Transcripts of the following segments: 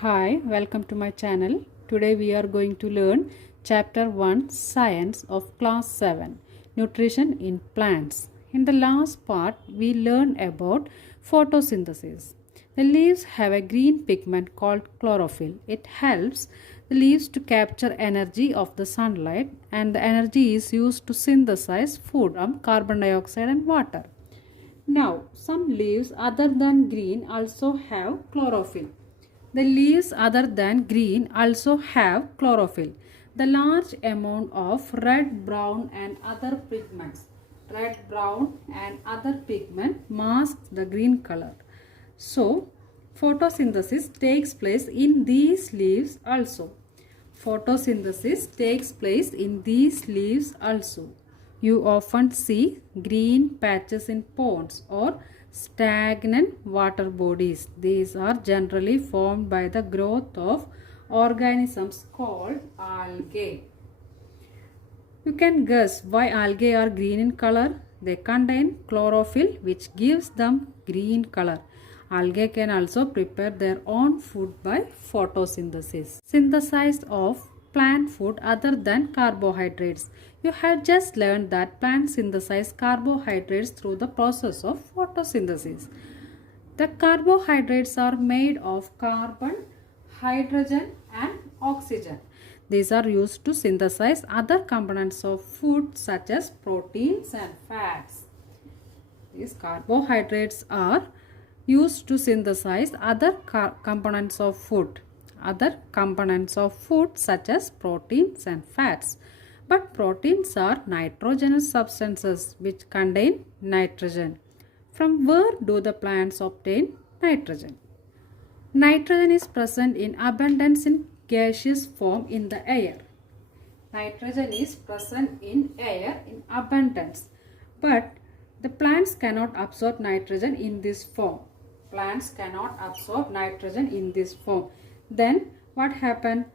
Hi, welcome to my channel. Today we are going to learn Chapter 1 Science of Class 7 Nutrition in Plants. In the last part, we learned about photosynthesis. The leaves have a green pigment called chlorophyll. It helps the leaves to capture energy of the sunlight, and the energy is used to synthesize food from carbon dioxide and water. Now, some leaves other than green also have chlorophyll. The leaves other than green also have chlorophyll. The large amount of red, brown and other pigments. Red, brown and other pigment masks the green color. So, photosynthesis takes place in these leaves also. Photosynthesis takes place in these leaves also. You often see green patches in ponds or stagnant water bodies. These are generally formed by the growth of organisms called algae. You can guess why algae are green in color. They contain chlorophyll which gives them green color. Algae can also prepare their own food by photosynthesis. Synthesis of plant food other than carbohydrates. You have just learned that plants synthesize carbohydrates through the process of photosynthesis. The carbohydrates are made of carbon, hydrogen and oxygen. These are used to synthesize other components of food such as proteins and fats. These carbohydrates are used to synthesize other components of food. Other components of food such as proteins and fats. But proteins are nitrogenous substances which contain nitrogen. From where do the plants obtain nitrogen? Nitrogen is present in abundance in gaseous form in the air. Nitrogen is present in air in abundance. But the plants cannot absorb nitrogen in this form. Plants cannot absorb nitrogen in this form. Then what happens?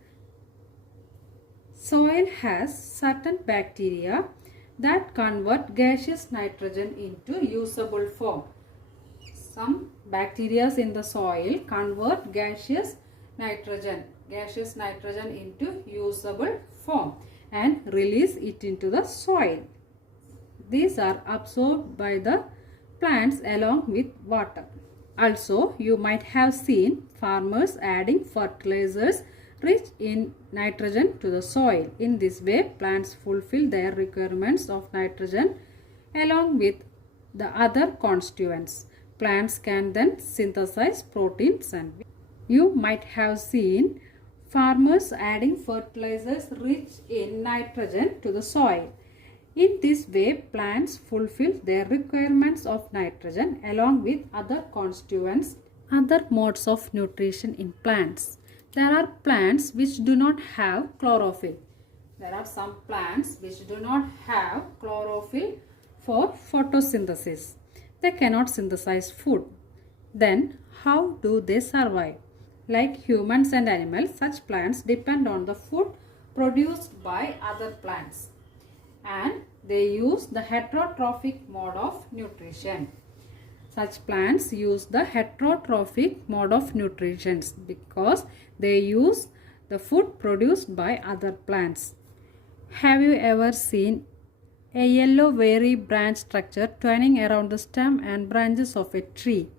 Soil has certain bacteria that convert gaseous nitrogen into usable form. Some bacteria in the soil convert gaseous nitrogen into usable form and release it into the soil. These are absorbed by the plants along with water. Also, you might have seen farmers adding fertilizers rich in nitrogen to the soil. In this way, plants fulfill their requirements of nitrogen along with the other constituents. Plants can then synthesize proteins and you might have seen farmers adding fertilizers rich in nitrogen to the soil. In this way, plants fulfill their requirements of nitrogen along with other constituents. Other modes of nutrition in plants. There are plants which do not have chlorophyll. There are some plants which do not have chlorophyll for photosynthesis. They cannot synthesize food. Then how do they survive? Like humans and animals, such plants depend on the food produced by other plants. And they use the heterotrophic mode of nutrition. Such plants use the heterotrophic mode of nutrition because they use the food produced by other plants. Have you ever seen a yellow very branch structure twining around the stem and branches of a tree?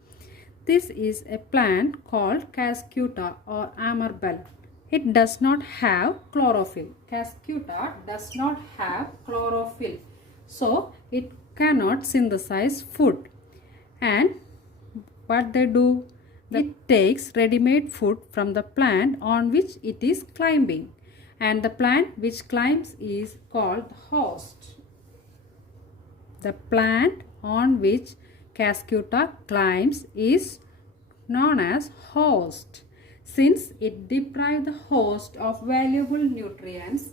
This is a plant called Cascuta or amarbel. It does not have chlorophyll. Cascuta does not have chlorophyll. So, it cannot synthesize food. And what they do? It takes ready-made food from the plant on which it is climbing. And the plant which climbs is called the host. The plant on which Cascuta climbs is known as host. Since it deprives the host of valuable nutrients,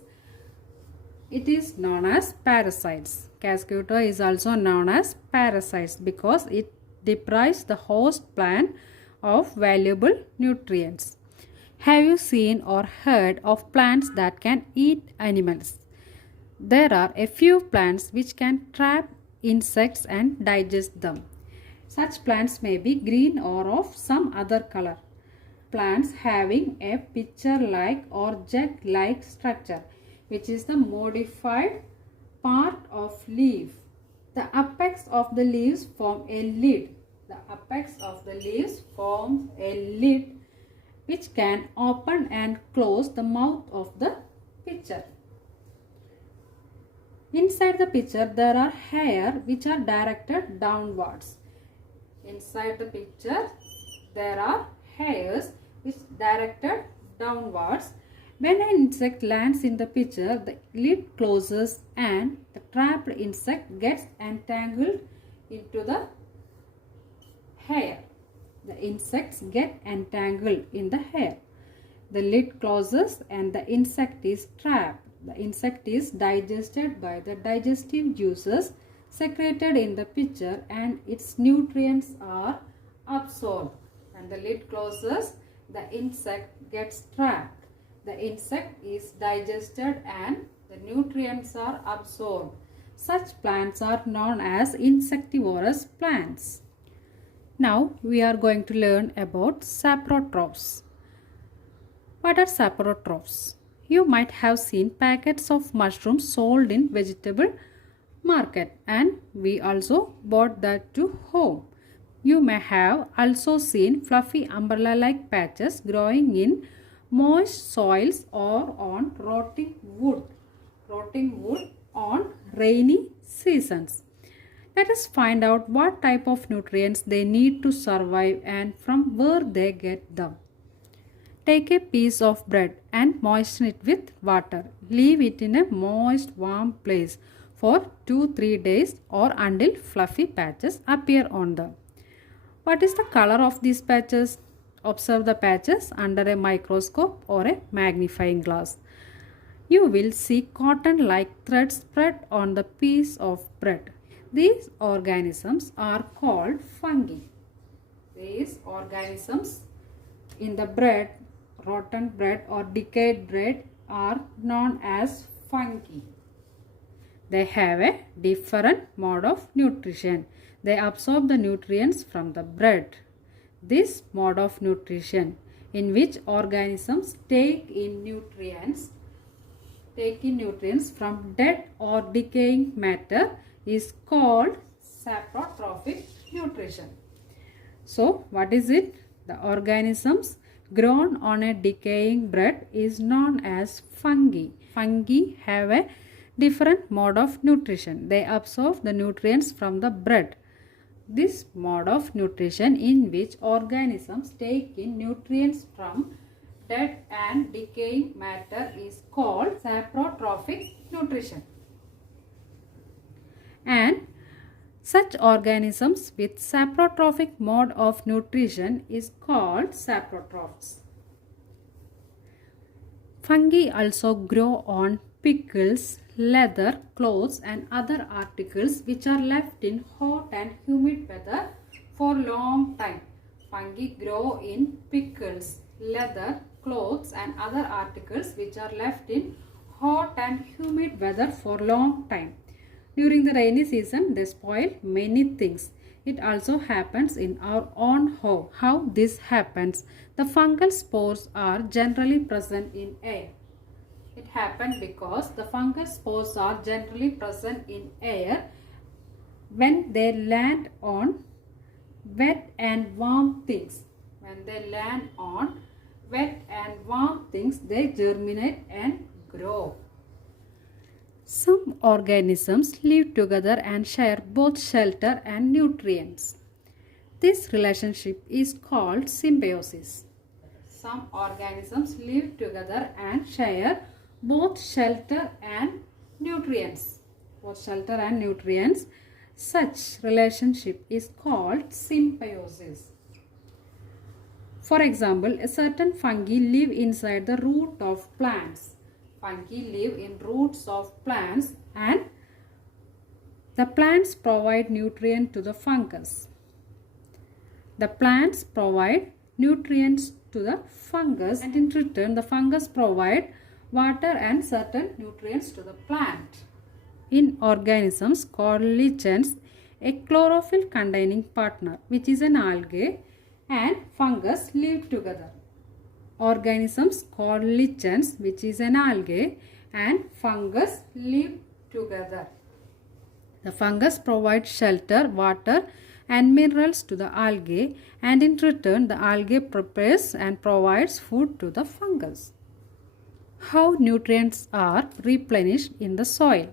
it is known as parasites. Cascuta is also known as parasites because it deprives the host plant of valuable nutrients. Have you seen or heard of plants that can eat animals? There are a few plants which can trap insects and digest them. Such plants may be green or of some other color. plants having a pitcher-like or jet-like structure, which is the modified part of leaf. The apex of the leaves form a lid. The apex of the leaves forms a lid which can open and close the mouth of the pitcher. Inside the pitcher there are hairs which are directed downwards. Inside the pitcher there are hairs which directed downwards. When an insect lands in the pitcher, the lid closes and the trapped insect gets entangled into the hair. The insects get entangled in the hair. The lid closes and the insect is trapped. The insect is digested by the digestive juices secreted in the pitcher and its nutrients are absorbed. When the lid closes, the insect gets trapped. The insect is digested and the nutrients are absorbed. Such plants are known as insectivorous plants. Now we are going to learn about saprotrophs. What are saprotrophs? You might have seen packets of mushrooms sold in vegetable market, and we also bought that to home. You may have also seen fluffy umbrella-like patches growing in moist soils or on rotting wood on rainy seasons. Let us find out what type of nutrients they need to survive and from where they get them. Take a piece of bread and moisten it with water. Leave it in a moist, warm place for 2-3 days or until fluffy patches appear on them. What is the color of these patches? Observe the patches under a microscope or a magnifying glass. You will see cotton-like threads spread on the piece of bread. These organisms are called fungi. These organisms in the bread, rotten bread or decayed bread, are known as fungi. They have a different mode of nutrition. They absorb the nutrients from the bread. This mode of nutrition, in which organisms take in nutrients from dead or decaying matter, is called saprotrophic nutrition. So what is it? The organisms grown on a decaying bread is known as fungi. Fungi have a different mode of nutrition. They absorb the nutrients from the bread. This mode of nutrition, in which organisms take in nutrients from dead and decaying matter, is called saprotrophic nutrition. And such organisms with saprotrophic mode of nutrition is called saprotrophs. Fungi also grow on pickles, leather, clothes and other articles which are left in hot and humid weather for long time. Fungi grow in pickles, leather, clothes and other articles which are left in hot and humid weather for long time. During the rainy season, they spoil many things. It also happens in our own home. How this happens? The fungal spores are generally present in air. It happens because the fungal spores are generally present in air. When they land on wet and warm things, they germinate and grow. Some organisms live together and share both shelter and nutrients. This relationship is called symbiosis. Some organisms live together and share both shelter and nutrients. Such relationship is called symbiosis. For example, a certain fungi live inside the root of plants. Fungi live in roots of plants and the plants provide nutrient to the fungus. The plants provide nutrients to the fungus and in return the fungus provide water and certain nutrients to the plant. In organisms called lichens, a chlorophyll containing partner, which is an algae, and fungus live together. organisms called lichens, which is an algae, and fungus live together. The fungus provides shelter, water, and minerals to the algae, and in return the algae prepares and provides food to the fungus. How nutrients are replenished in the soil.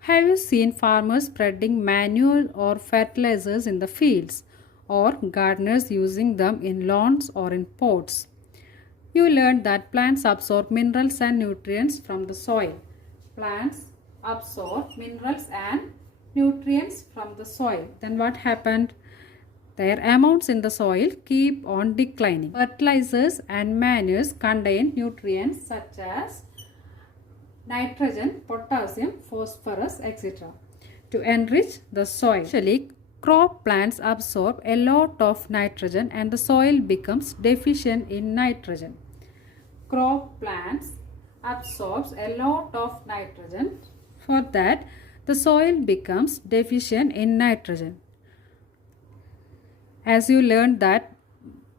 Have you seen farmers spreading manure or fertilizers in the fields, or gardeners using them in lawns or in pots? You learned that plants absorb minerals and nutrients from the soil. Plants absorb minerals and nutrients from the soil. Then what happened? Their amounts in the soil keep on declining. Fertilizers and manures contain nutrients such as nitrogen, potassium, phosphorus, etc. to enrich the soil. Actually, crop plants absorb a lot of nitrogen and the soil becomes deficient in nitrogen. Crop plants absorbs a lot of nitrogen. For that, the soil becomes deficient in nitrogen. As you learned that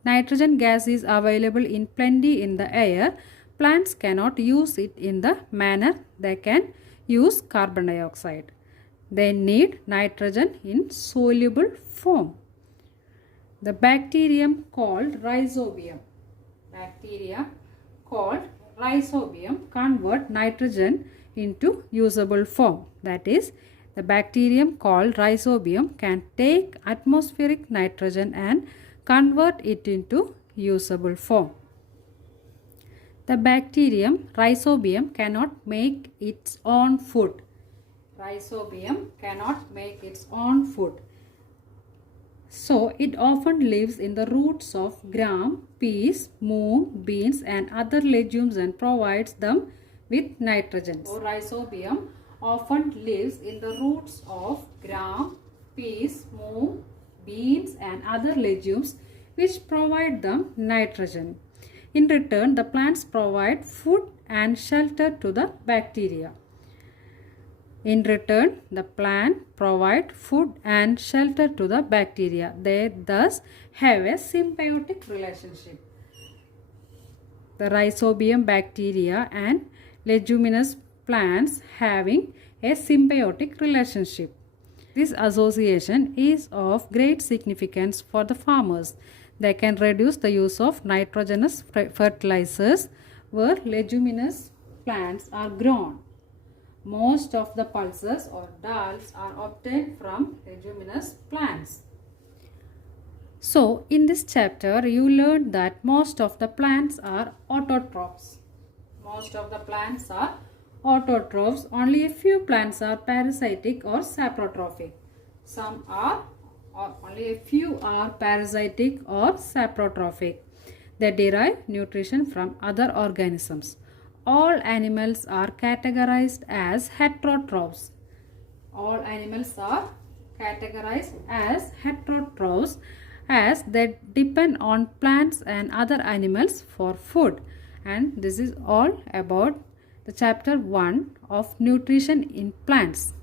nitrogen gas is available in plenty in the air, plants cannot use it in the manner they can use carbon dioxide. They need nitrogen in soluble form. The bacterium called rhizobium. Bacteria called rhizobium convert nitrogen into usable form. That is, the bacterium called rhizobium can take atmospheric nitrogen and convert it into usable form. The bacterium rhizobium cannot make its own food. Rhizobium cannot make its own food. So, it often lives in the roots of gram, peas, moong, beans and other legumes and provides them with nitrogen. So, rhizobium often lives in the roots of gram, peas, moong, beans and other legumes which provide them nitrogen. In return, the plants provide food and shelter to the bacteria. In return, the plant provide food and shelter to the bacteria. They thus have a symbiotic relationship. The rhizobium bacteria and leguminous plants having a symbiotic relationship. This association is of great significance for the farmers. They can reduce the use of nitrogenous fertilizers where leguminous plants are grown. Most of the pulses or dals are obtained from leguminous plants. So, in this chapter, you learned that most of the plants are autotrophs. Most of the plants are autotrophs. Only a few plants are parasitic or saprotrophic. Only a few are parasitic or saprotrophic. They derive nutrition from other organisms. All animals are categorized as heterotrophs. All animals are categorized as heterotrophs as they depend on plants and other animals for food. And this is all about the chapter 1 of nutrition in plants.